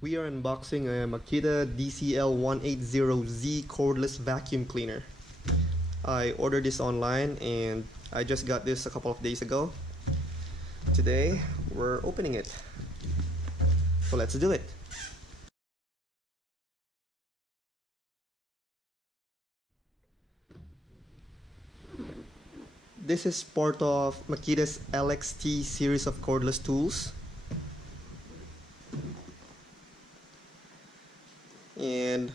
We are unboxing a Makita DCL180Z Cordless Vacuum Cleaner. I ordered this online and I just got this a couple of days ago. Today, we're opening it. So let's do it. This is part of Makita's LXT series of cordless tools. And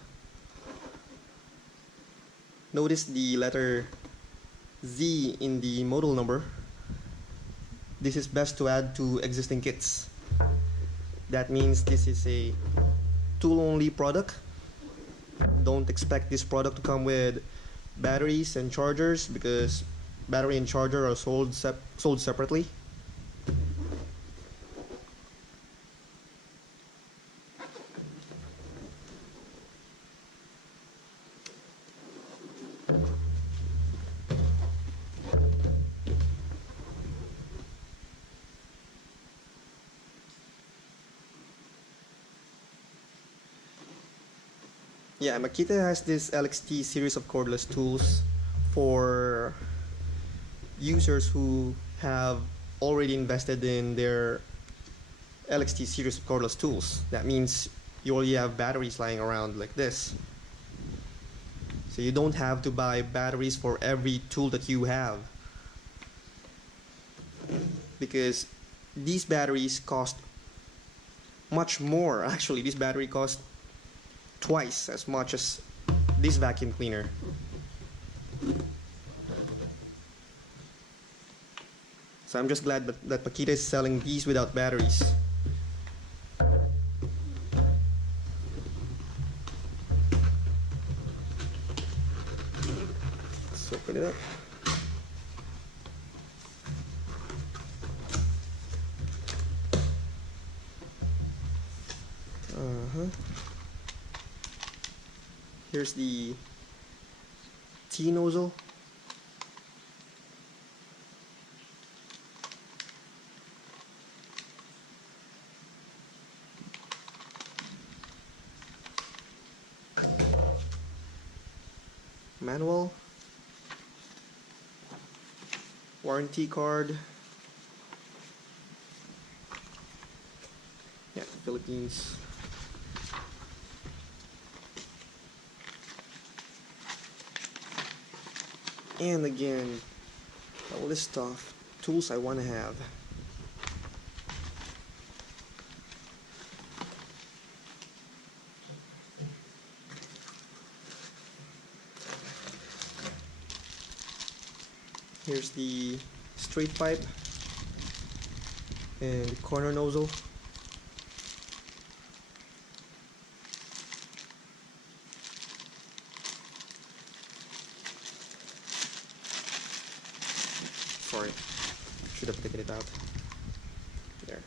notice the letter Z in the model number. This is best to add to existing kits. That means this is a tool-only product. Don't expect this product to come with batteries and chargers because battery and charger are sold separately. Yeah, Makita has this LXT series of cordless tools for users who have already invested in their LXT series of cordless tools. That means you already have batteries lying around like this. So you don't have to buy batteries for every tool that you have, because these batteries cost much more. Actually, this battery costs twice as much as this vacuum cleaner. So I'm just glad that Makita is selling these without batteries. Let's open it up. Here's the T nozzle. Manual. Warranty card. Yeah, Philippines. And again, a list of tools I want to have. Here's the straight pipe and the corner nozzle. Sorry, should have taken it out. There.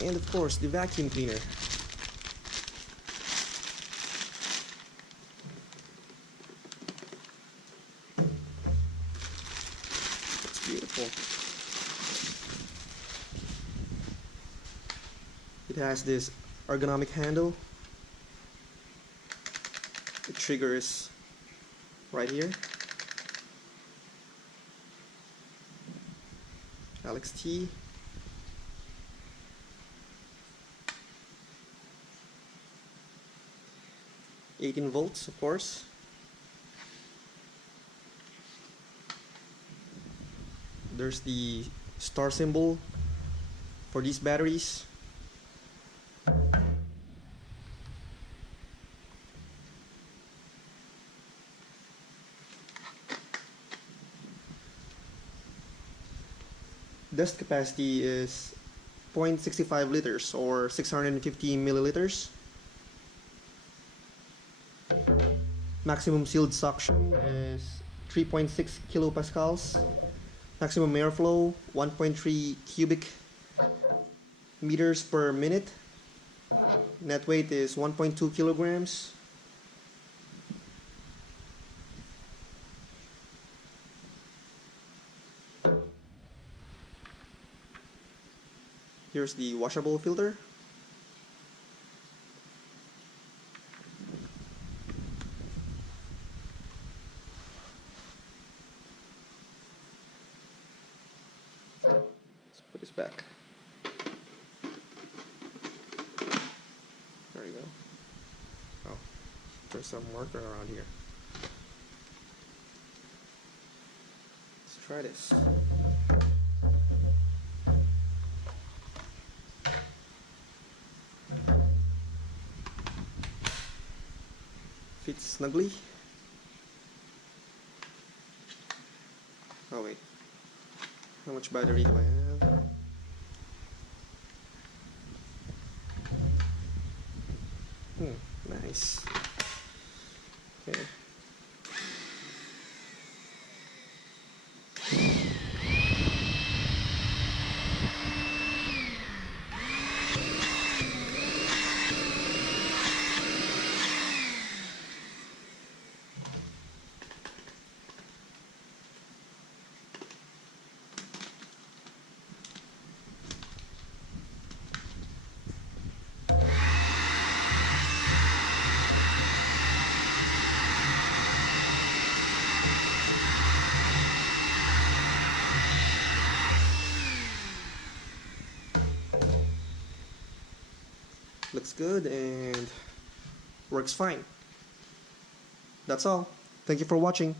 And of course, the vacuum cleaner. It's beautiful. It has this ergonomic handle. The trigger is right here. LXT. $18 volts, of course. There's the star symbol for these batteries. Dust capacity is 0.65 liters or 650 milliliters. Maximum sealed suction is 3.6 kilopascals. Maximum airflow 1.3 cubic meters per minute. Net weight is 1.2 kilograms. Here's the washable filter. Let's put this back. There you go. Oh, there's some marker around here. Let's try this. Fits snugly. Oh wait, how much battery do I have? Nice. Okay. Looks good and works fine. That's all. Thank you for watching.